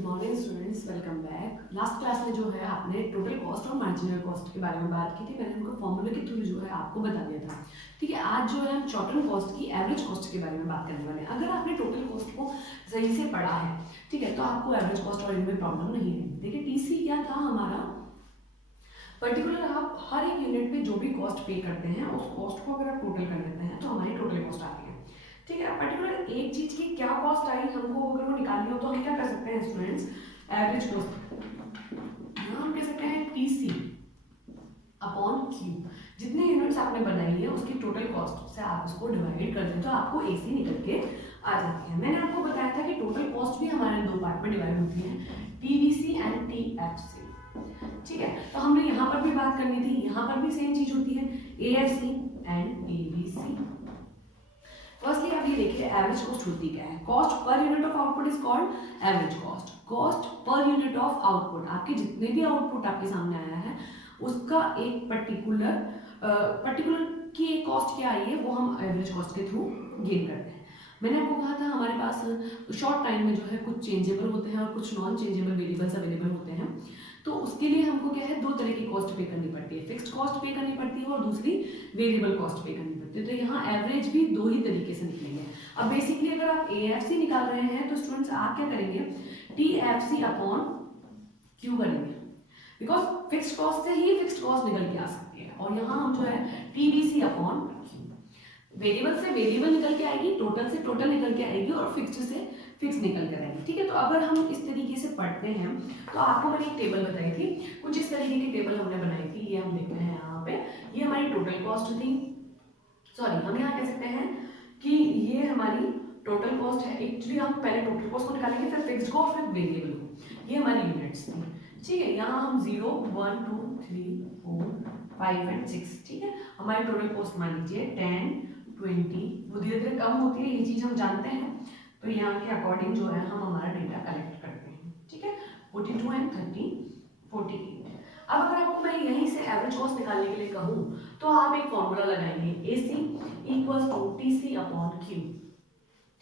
Good morning students, welcome back. Last class में जो है आपने टोटल कॉस्ट और मार्जिनल कॉस्ट के बारे में बात की थी। मैंने उनको फॉर्मूले के थ्रू जो है आपको बता दिया था। ठीक है, आज जो है हम टोटल कॉस्ट की एवरेज कॉस्ट के बारे में बात करने वाले हैं। अगर आपने टोटल कॉस्ट को सही से पढ़ा है, ठीक है, तो आपको एवरेज कॉस्ट और इनमें प्रॉब्लम नहीं है। देखिए टीसी क्या था हमारा, पर्टिकुलर आप हर एक यूनिट पे जो भी कॉस्ट पे करते हैं उस कॉस्ट को अगर आप टोटल कर लेते हैं तो हमारी टोटल कॉस्ट आती है। ठीक है, पर्टिकुलर एक चीज की क्या कॉस्ट आई हमको अगर वो निकालनी हो तो हम क्या कर सकते हैं स्टूडेंट्स, एवरेज कॉस्ट हम कह सकते हैं टीसी अपॉन क्यू। जितने यूनिट्स आपने बनाई है उसकी टोटल कॉस्ट से आप उसको डिवाइड कर दें तो आपको एसी निकल के आ जाती है। मैंने आपको बताया था कि टोटल कॉस्ट भी हमारे दो पार्ट में डिवाइड होती है, टीवीसी एंड टीएफसी। ठीक है, तो हमने यहाँ पर भी बात करनी थी, यहाँ पर भी सेम चीज होती है, एएफसी एंड एबीसी। फर्स्टली आप ये देखिए एवरेज कॉस्ट होती क्या है। Cost per unit of output is called average cost. Cost per unit of output, आपके जितने भी आउटपुट आपके सामने आया है उसका एक पर्टिकुलर की एक कॉस्ट क्या आई है वो हम एवरेज कॉस्ट के थ्रू गेन करते हैं। मैंने आपको कहा था हमारे पास शॉर्ट टाइम में जो है कुछ चेंजेबल होते हैं और कुछ नॉन चेंजेबल वेरिएबल्स अवेलेबल होते हैं। तो उसके लिए हमको क्या है, दो तरह की कॉस्ट पे करनी पड़ती है, फिक्स्ड कॉस्ट पे करनी पड़ती है और दूसरी वेरिएबल कॉस्ट पे करनी पड़ती है। तो यहाँ एवरेज भी दो ही तरीके से निकलेंगे। अब बेसिकली अगर आप एएफसी निकाल रहे हैं तो स्टूडेंट्स आप क्या करेंगे, टीएफसी अपॉन क्यू करेंगे, बिकॉज फिक्स्ड कॉस्ट से ही फिक्स्ड कॉस्ट निकल के आ सकती है। और यहाँ हम जो है टीवीसी अपॉन क्यू, वेरिएबल से वेरिएबल निकल के आएगी, टोटल से टोटल निकल के आएगी और फिक्स्ड से फिक्स निकल कर आएगी। ठीक है, तो अगर हम इस तरीके से पढ़ते हैं तो आपको मैंने एक टेबल बताई थी, कुछ इस तरीके की टेबल हमने बनाई थी। ये हम देखते हैं यहाँ पे, ये हमारी टोटल कॉस्ट थी। सॉरी, हम यहाँ कह सकते हैं कि ये हमारी टोटल कॉस्ट है। एक्चुअली हम पहले टोटल कॉस्ट को निकालेंगे, फिर फिक्स्ड को, फिर वेरिएबल को। ये हमारी यूनिट्स थी। ठीक है, यहाँ हम 0, 1, 2, 3, 4, 5 एंड 6। ठीक है, हमारी टोटल कॉस्ट मान लीजिए 10, 20, वो धीरे धीरे कम होती है, ये चीज हम जानते हैं। तो यहाँ के अकॉर्डिंग जो है हम हमारा डेटा कलेक्ट करते हैं। ठीक है, 42 एंड 30, 48। अब अगर आपको मैं यहीं से एवरेज कॉस्ट निकालने के लिए कहूँ तो आप एक फॉर्मूला लगाएंगे, AC equals to TC upon Q।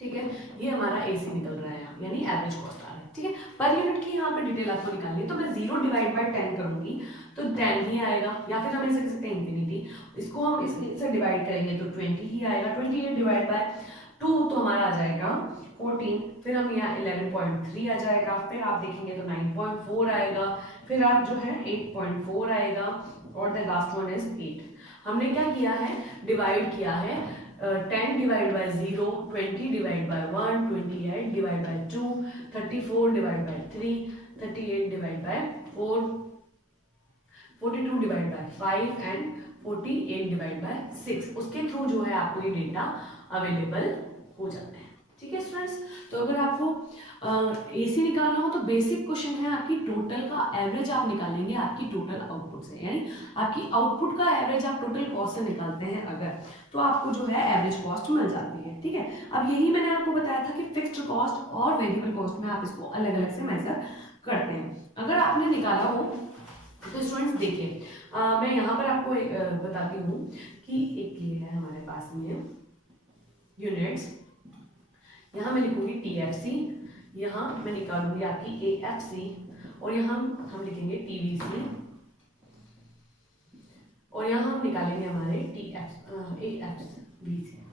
ठीक है, ये हमारा AC निकल रहा है यानी एवरेज कॉस्ट आ रहा है। ठीक है, पर यूनिट की यहाँ पे डिटेल आपको निकालनी है तो मैं 0 डिवाइड बाय 10 करूंगी तो 10 ही आएगा, या फिर हम ऐसे कह सकते हैं इंफिनिटी, इसको हम इससे डिवाइड करेंगे तो 20 ही आएगा। 28 डिवाइड बाय 2 तो हमारा आ जाएगा 14, फिर हम यहाँ 11.3 आ जाएगा, फिर आप देखेंगे तो 9.4 आएगा, फिर आप जो है 8.4 आएगा और द लास्ट वन इज 8। हमने क्या किया है, डिवाइड किया है 10 divide bye 0, 20 divide by 1, 28 divide by 2, 34 divide by 3, 38 divide by 4, 42 divide by 5 and 48 divide by 6। उसके थ्रू जो है आपको ये डेटा अवेलेबल हो जाता है। ठीक है स्टूडेंट्स, तो अगर आपको एसी निकालना हो तो बेसिक क्वेश्चन है आपकी टोटल का एवरेज आप निकालेंगे आपकी टोटल आउटपुट से, यानी आपकी आउटपुट का एवरेज आप टोटल कॉस्ट से निकालते हैं अगर, तो आपको जो है एवरेज कॉस्ट मिल जाती है। ठीक है, अब यही मैंने आपको बताया था कि फिक्स्ड कॉस्ट और वेरिएबल कॉस्ट में आप इसको अलग अलग से मेजर करते हैं। अगर आपने निकाला हो तो स्टूडेंट्स देखिए, मैं यहाँ पर आपको बताती हूँ कि एक ये है हमारे पास में यूनिट्स, यहाँ मैं लिखूंगी TFC, यहाँ मैं निकालूंगी आपकी AFC और यहाँ हम लिखेंगे TVC और यहाँ हम निकालेंगे हमारे AFBC।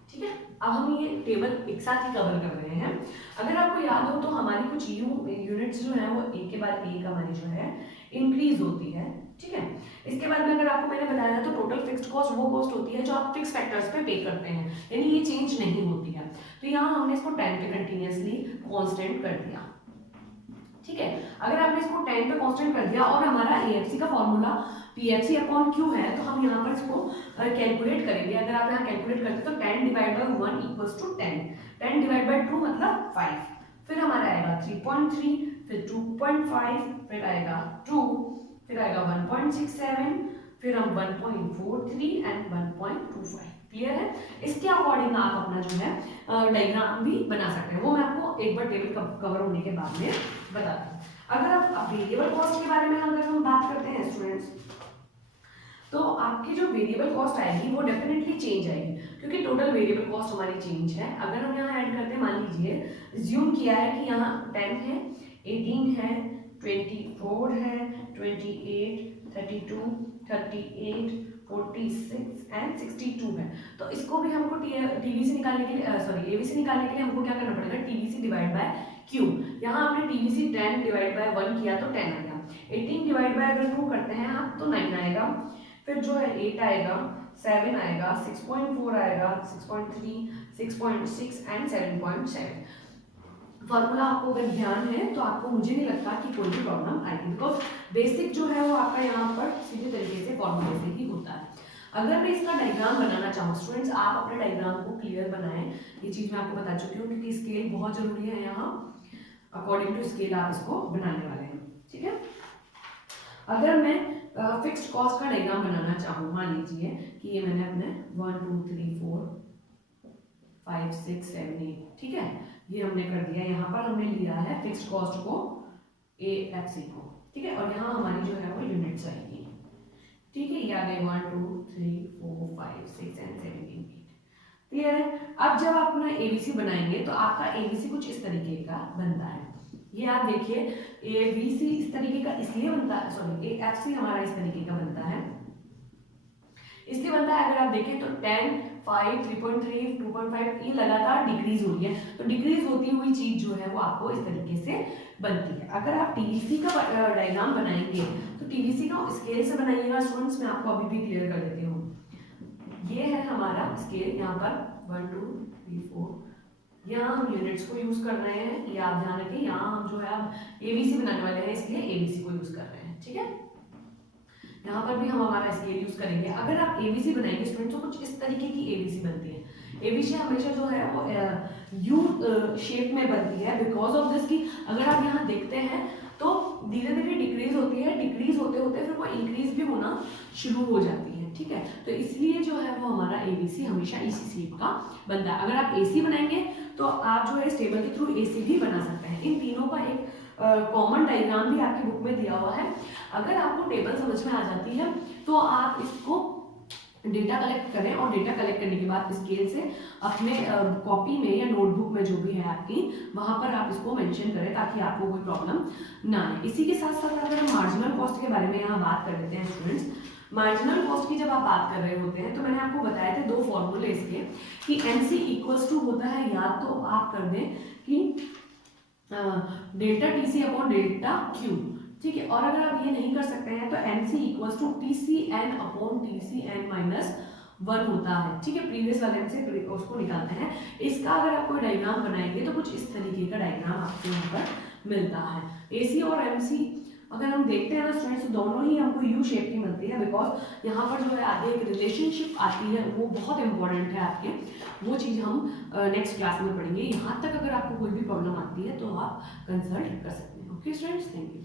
ठीक है, अब हम ये टेबल एक साथ ही कवर कर रहे हैं। अगर आपको याद हो तो हमारी कुछ यूनिट्स जो है वो एक के बाद एक हमारी जो है इंक्रीज होती है। ठीक है, इसके बाद में अगर आपको मैंने बताया तो टोटल फिक्स्ड कॉस्ट वो कॉस्ट होती है जो आप फिक्स फैक्टर्स पे पे करते हैं, यानी ये चेंज नहीं होती है। तो यहाँ हमने इसको 10 पे कंटिन्यूअसली कांस्टेंट कर दिया। ठीक है, अगर आपने इसको 10 पे कांस्टेंट कर दिया और हमारा AFC का फॉर्मूला PFC अपॉन Q है तो हम यहाँ पर इसको कैलकुलेट करेंगे। अगर आप यहाँ कैलकुलेट करते तो 10 divide by 1 equals to 10, 10 divide by 2 मतलब 5, फिर हमारा आएगा 3.3, फिर 2.5, फिर आएगा 2, फिर आएगा 1.67, फिर हम 1.43 एंड 1.25। क्लियर है, इसके अकॉर्डिंग आप अपना जो है डायग्राम भी बना सकते हैं, वो मैं आपको एक बार टेबल कवर होने के बाद में बताती हूँ। अगर आप वेरिएबल कॉस्ट के बारे में अगर हम बात करते हैं स्टूडेंट्स, तो आपकी जो वेरिएबल कॉस्ट आएगी वो डेफिनेटली चेंज आएगी क्योंकि टोटल वेरिएबल कॉस्ट हमारी चेंज है। अगर हम यहाँ ऐड करते हैं, मान लीजिए ज्यूम किया है कि यहाँ 10 है, 18 है, 24 है, 28, 32, 38, 46 एंड 62 है। तो इसको भी हमको टीवीसी निकालने के लिए सॉरी एबीसी निकालने के लिए हमको क्या करना पड़ेगा, टीवीसी डिवाइड बाय क्यू। यहाँ हमने टीवीसी 10 डिवाइड बाय 1 किया तो 10 आएगा। 18 डिवाइड बाय अगर 2 करते हैं आप तो 9 आएगा। फिर जो है 8 आएगा, 7 आएगा, 6.4 आएगा, 6.3, 6.6 एंड 7.7। फॉर्मूला आपको अगर ध्यान है तो आपको मुझे नहीं लगता कि कोई भी प्रॉब्लम आएगी, बिकॉज बेसिक जो है वो आपका यहाँ पर सीधे तरीके से फॉर्मूले से ही होता है। अगर मैं इसका डायग्राम बनाना चाहूँ, स्टूडेंट्स आप अपने डायग्राम को क्लियर बनाएं। ये चीज़ मैं आपको बता चुकी हूँ क्योंकि स्केल बहुत जरूरी है यहाँ। अकॉर्डिंग टू स्केल आप इसको बनाने वाले हैं, ठीक है। अगर मैं फिक्स्ड कॉस्ट का डायग्राम बनाना चाहूँ, मान लीजिए कि ये मैंने अपने 1 2 3 4 5 6 7 8, ठीक है, ये हमने कर दिया। यहाँ पर हमने लिया है फिक्स्ड कॉस्ट को AFC को, ठीक है, और यहाँ हमारी जो है वो यूनिट्स आएगी, ठीक है। ये आ गए 1 2 3 4 5 6 एंड 7 8। क्लियर है। अब जब आप अपना ABC बनाएंगे तो आपका ABC कुछ इस तरीके का बनता है। ये आप देखिए ABC इस तरीके का इसलिए बनता है, सॉरी AFC हमारा इस तरीके का बनता है, इसलिए बनता है। अगर आप देखें तो 10, 5, 3.3, 2.5 ये लगातार डिक्रीज हो रही है, तो डिक्रीज होती हुई चीज जो है वो आपको इस तरीके से बनती है। अगर आप TVC का डायग्राम बनाएंगे तो TVC का स्केल से बनाइएगा स्टूडेंट्स, मैं आपको अभी भी क्लियर कर देती हूँ। ये है हमारा स्केल, यहाँ पर 1 2 3 4, यहाँ हम यूनिट्स को यूज कर रहे हैं, ये आप ध्यान रखें। यहाँ हम जो है अब ABC बनाने वाले हैं इसलिए ABC को यूज कर रहे हैं, ठीक है। यहाँ पर भी हम हमारा स्केल यूज करेंगे। अगर आप ABC बनाएंगे स्टूडेंट तो कुछ इस तरीके की ABC बनती है। ABC हमेशा जो है वो यू शेप में बनती है, बिकॉज ऑफ दिस कि अगर आप यहाँ देखते हैं तो धीरे धीरे डिक्रीज होती है, डिक्रीज होते होते फिर वो इंक्रीज भी होना शुरू हो जाती है, ठीक है। तो इसलिए जो है वो हमारा ABC हमेशा इसी शेप का बनता है। अगर आप AC बनाएंगे तो आप जो है इस टेबल के थ्रू AC भी बना सकते हैं। इन तीनों का एक कॉमन डायग्राम भी आपकी बुक में दिया हुआ है। अगर आपको टेबल समझ में आ जाती है तो आप इसको डेटा कलेक्ट करें और डेटा कलेक्ट करने के बाद स्केल से अपने कॉपी में या नोटबुक में जो भी है आपकी, वहां पर आप इसको मेंशन करें ताकि आपको कोई प्रॉब्लम ना आए। इसी के साथ साथ अगर हम मार्जिनल कॉस्ट के बारे में यहाँ बात कर लेते हैं स्टूडेंट्स। मार्जिनल कॉस्ट की जब आप बात कर रहे होते हैं तो मैंने आपको बताया था 2 फॉर्मूले इसके कि MC इक्वल्स टू होता है, या तो आप कर दें कि delta TC upon delta Q, ठीक है। और अगर आप ये नहीं कर सकते हैं तो MC equals to TCN upon TCN minus 1 होता है, ठीक है। प्रीवियस वाले से उसको निकालते हैं। इसका अगर आप कोई डायग्राम बनाएंगे तो कुछ इस तरीके का डायग्राम आपको यहाँ पर मिलता है। AC और MC अगर हम देखते हैं ना स्टूडेंट्स तो दोनों ही हमको यू शेप की मिलती है, बिकॉज यहाँ पर जो है आगे एक रिलेशनशिप आती है, वो बहुत इंपॉर्टेंट है आपके, वो चीज़ हम नेक्स्ट क्लास में पढ़ेंगे। यहाँ तक अगर आपको कोई भी प्रॉब्लम आती है तो आप कंसल्ट कर सकते हैं। Okay students, thank you.